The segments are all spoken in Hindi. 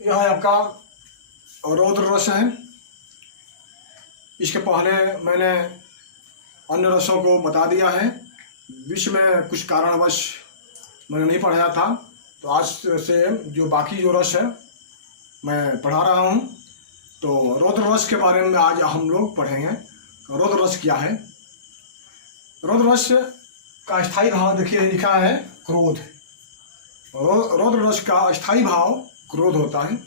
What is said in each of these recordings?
यह है आपका रौद्र रस है। इसके पहले मैंने अन्य रसों को बता दिया है। बीच में कुछ कारणवश मैंने नहीं पढ़ाया था, तो आज से जो बाकी जो रस है मैं पढ़ा रहा हूँ। तो रौद्र रस के बारे में आज हम लोग पढ़ेंगे। रौद्र रस क्या है? रौद्र रस का स्थायी भाव देखिए लिखा है क्रोध। रौद्र रस का स्थायी भाव क्रोध होता है।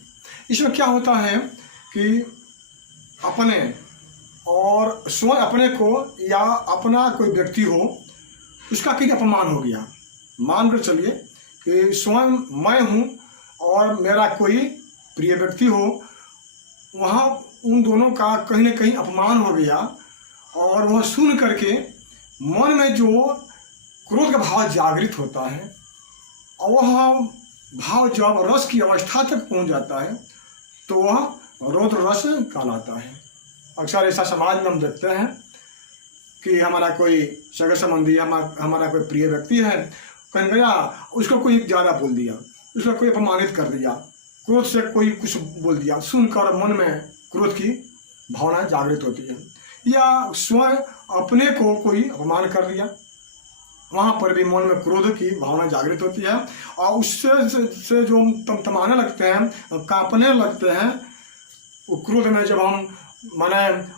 इसमें क्या होता है कि अपने और स्वयं अपने को या अपना कोई व्यक्ति हो उसका कहीं अपमान हो गया। मान कर चलिए कि स्वयं मैं हूँ और मेरा कोई प्रिय व्यक्ति हो, वहाँ उन दोनों का कहीं न कहीं अपमान हो गया और वह सुन करके मन में जो क्रोध का भाव जागृत होता है और वह भाव जब रस की अवस्था तक पहुँच जाता है तो वह रौद्र रस कहलाता है। अक्सर ऐसा समाज में हम देखते हैं कि हमारा कोई सगे संबंधी, हमारा कोई प्रिय व्यक्ति है, कहीं गया उसको कोई ज़्यादा बोल दिया, उसको कोई अपमानित कर दिया, क्रोध से कोई कुछ बोल दिया, सुनकर मन में क्रोध की भावना जागृत होती है। या स्वयं अपने को कोई अपमान कर दिया, वहाँ पर भी मन में क्रोध की भावना जागृत होती है और उससे जो हम तमतमाने लगते हैं, कांपने लगते हैं, वो क्रोध में जब हम माने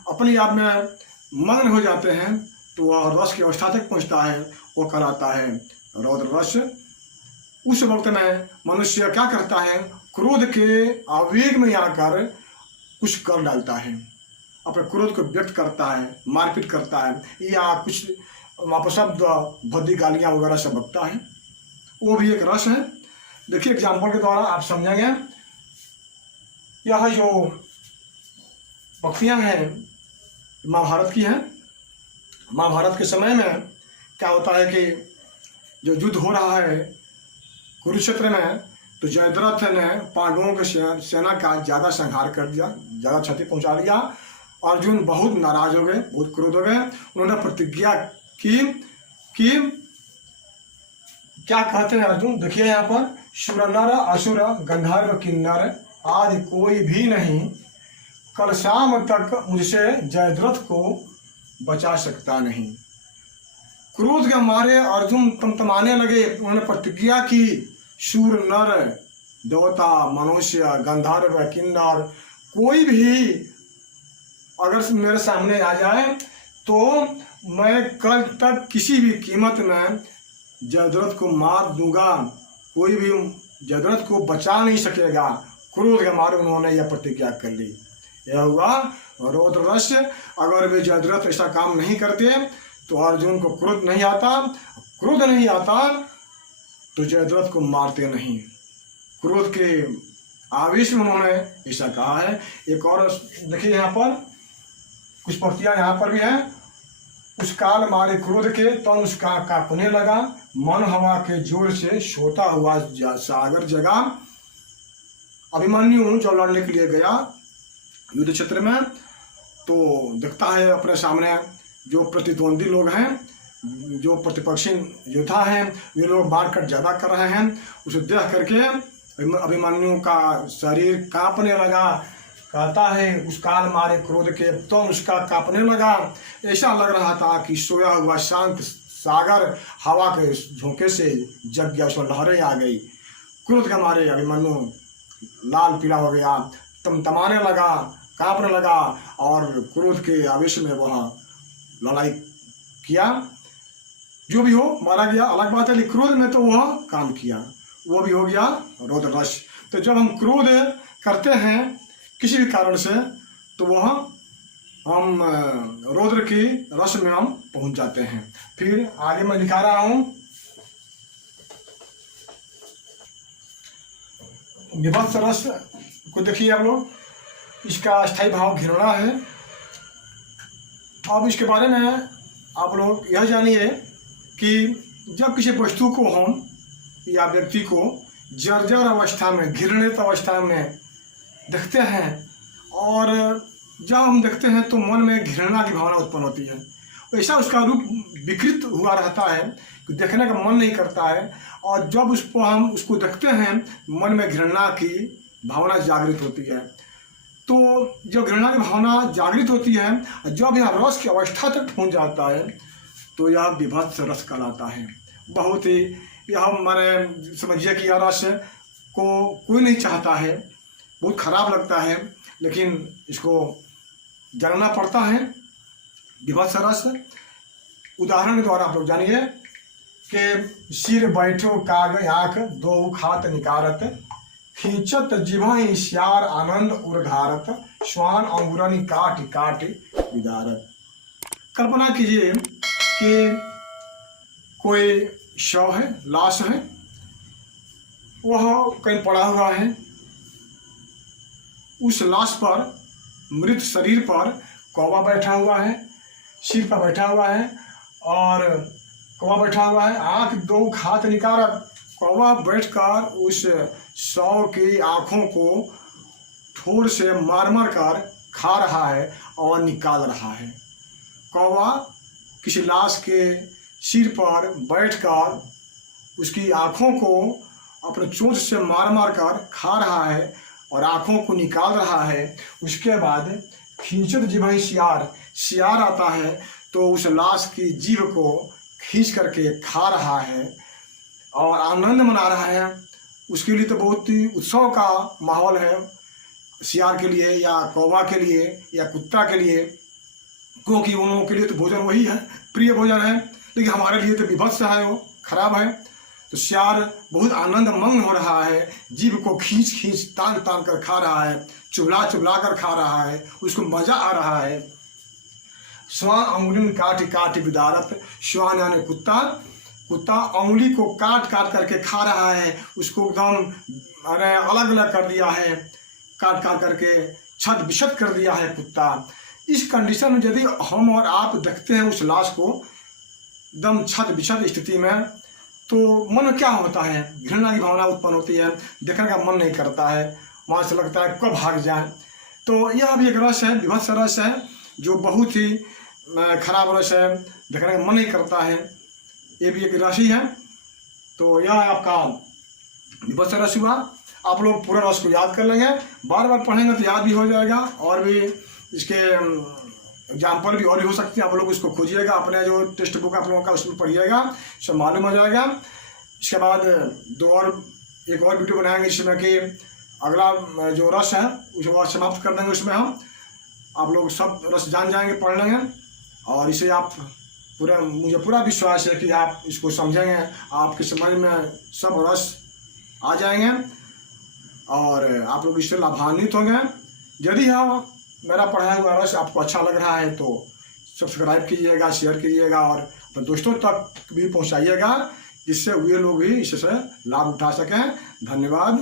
अपने आप में मग्न हो जाते हैं तो वह रस की अवस्था तक पहुँचता है, वो कहलाता है रौद्र रस। उस वक्त में मनुष्य क्या करता है, क्रोध के आवेग में आकर कुछ कर डालता है, अपने क्रोध को व्यक्त करता है, मारपीट करता है या कुछ अपशब्द भद्दी गालियाँ वगैरह सब बकता है। वो भी एक रस है। देखिए एग्जाम्पल के द्वारा आप समझेंगे। यह जो पंक्तियाँ हैं महाभारत की हैं। महाभारत के समय में क्या होता है कि जो युद्ध हो रहा है कुरुक्षेत्र में, तो जयद्रथ ने पांडवों की सेना का ज़्यादा संहार कर दिया, ज़्यादा क्षति पहुंचा दिया। अर्जुन बहुत नाराज हो गए, बहुत क्रोध हो गए। उन्होंने प्रतिज्ञा की कि क्या कहते हैं अर्जुन, देखिए यहाँ पर, सुर नर असुर गंधर्व किन्नर आदि कोई भी नहीं कल शाम तक मुझसे जयद्रथ को बचा सकता नहीं। क्रोध के मारे अर्जुन तमतमाने लगे। उन्होंने प्रतिज्ञा की, शूर नर देवता मनुष्य गंधर्व किन्नर कोई भी अगर मेरे सामने आ जाए तो मैं कल तक किसी भी कीमत में जयद्रथ को मार दूंगा, कोई भी जयद्रथ को बचा नहीं सकेगा। क्रोध के मारे उन्होंने यह प्रतिज्ञा कर ली। यह हुआ रौद्र रस। अगर वे जयद्रथ ऐसा काम नहीं करते तो अर्जुन को क्रोध नहीं आता, क्रोध नहीं आता तो जयद्रथ को मारते नहीं। क्रोध के आवेश में उन्होंने ऐसा कहा है। एक और देखिए यहाँ पर कुछ पंक्तियाँ यहाँ पर भी हैं। उस काल मारे क्रोध के तन उसका कांपने लगा, मन हवा के जोर से सोता हुआ सागर जगा। अभिमन्यु जब लड़ने के लिए गया युद्ध क्षेत्र में तो देखता है अपने सामने जो प्रतिद्वंदी लोग हैं, जो प्रतिपक्षी योद्धा हैं, वे लोग मार कट ज़्यादा कर रहे हैं। उसे देख करके अभिमन्यु का शरीर कांपने लगा। कहता है उस काल मारे क्रोध के तो उसका कांपने लगा। ऐसा लग रहा था कि सोया हुआ शांत सागर हवा के झोंके से जग गया, उसमें लहरें आ गई। क्रोध के मारे अभिमन्यु लाल पीला हो गया, तमतमाने लगा, कांपने लगा और क्रोध के आवेश में वह लड़ाई किया। जो भी हो मारा गया अलग बात है, लेकिन क्रोध में तो वह काम किया, वो भी हो गया रौद्र रस। तो जब हम क्रोध करते हैं किसी भी कारण से तो वह हम रौद्र की रस में हम पहुंच जाते हैं। फिर आगे मैं दिखा रहा हूं विभत्स रस को। देखिए आप लोग, इसका स्थायी भाव घृणा है। अब इसके बारे में आप लोग यह जानिए कि जब किसी वस्तु को हम या व्यक्ति को जर्जर अवस्था में, घृणित अवस्था में देखते हैं और जब हम देखते हैं तो मन में घृणा की भावना उत्पन्न होती है। ऐसा उसका रूप विकृत हुआ रहता है कि देखने का मन नहीं करता है। और जब हम उसको देखते हैं मन में घृणा की भावना जागृत होती है। तो जब घृणा की भावना जागृत होती है, जब यह रस की अवस्था तक पहुंच जाता है तो यह विभत्स रस कहलाता है। बहुत ही यह मैंने समझिए कि यह रस को कोई नहीं चाहता है, बहुत खराब लगता है, लेकिन इसको जानना पड़ता है। विभत्स रस उदाहरण के द्वारा आप लोग जानिए कि सिर बैठो काग आँख दो खात निकारत, खींचत जिभहि श्यार आनंद उर्घारत, श्वान अंगुरनि काट काट विदारत। कल्पना कीजिए कि कोई शव है, लाश है, वह कहीं पड़ा हुआ है। उस लाश पर, मृत शरीर पर कौवा बैठा हुआ है, सिर पर बैठा हुआ है और कौवा बैठा हुआ है। आँख दो खात निकारत, कौवा बैठकर उस शव की आँखों को ठोर से मार मार कर खा रहा है और निकाल रहा है। कौवा किसी लाश के सिर पर बैठकर उसकी आँखों को अपने चोंच से मार मार कर खा रहा है और आँखों को निकाल रहा है। उसके बाद खींचत जिभहि श्यार, श्यार आता है तो उस लाश की जीभ को खींच करके खा रहा है और आनंद मना रहा है। उसके लिए तो बहुत ही उत्सव का माहौल है, श्यार के लिए या कौवा के लिए या कुत्ता के लिए, क्योंकि उन लोगों के लिए तो भोजन वही है, प्रिय भोजन है, लेकिन हमारे लिए तो विभत्स है, वो खराब है। तो श्यार बहुत आनंद मग्न हो रहा है, जीभ को खींच खींच तान तान कर खा रहा है, चुबला चुबला कर खा रहा है, उसको मजा आ रहा है। श्वान अंगुली काट काट विदारत, श्वान यानी कुत्ता, कुत्ता अंगुली को काट काट करके खा रहा है, उसको एकदम अलग अलग कर दिया है, काट काट करके छत बिछत कर दिया है कुत्ता। इस कंडीशन में यदि हम और आप देखते हैं उस लाश को एकदम छत बिछत स्थिति में, तो मन में क्या होता है? घृणा की भावना उत्पन्न होती है, देखने का मन नहीं करता है, वहाँ से लगता है कब भाग जाए। तो यह भी एक रस है, विभत्स रस है, जो बहुत ही खराब रस है, देखने का मन नहीं करता है, ये भी एक रस ही है। तो यह आपका विभत्स रस हुआ। आप लोग पूरा रस को याद कर लेंगे, बार बार पढ़ेंगे तो याद भी हो जाएगा, और भी इसके एग्जाम्पल भी और भी हो सकते हैं। आप लोग उसको खोजिएगा, अपने जो टेक्स्ट बुक आप लोगों का उसमें पढ़िएगा, सब मालूम हो जाएगा। इसके बाद एक और वीडियो बनाएंगे जिसमें कि अगला जो रस है उसको समाप्त कर देंगे, उसमें हम आप लोग सब रस जान जाएंगे, पढ़ लेंगे, और इसे आप पूरा, मुझे पूरा विश्वास है कि आप इसको समझेंगे, आपकी समझ में सब रस आ जाएंगे और आप लोग इससे लाभान्वित होंगे। यदि हाँ मेरा पढ़ाया हुआ रस आपको अच्छा लग रहा है तो सब्सक्राइब कीजिएगा, शेयर कीजिएगा और अपने दोस्तों तक भी पहुंचाइएगा, जिससे वे लोग भी इससे लाभ उठा सकें। धन्यवाद।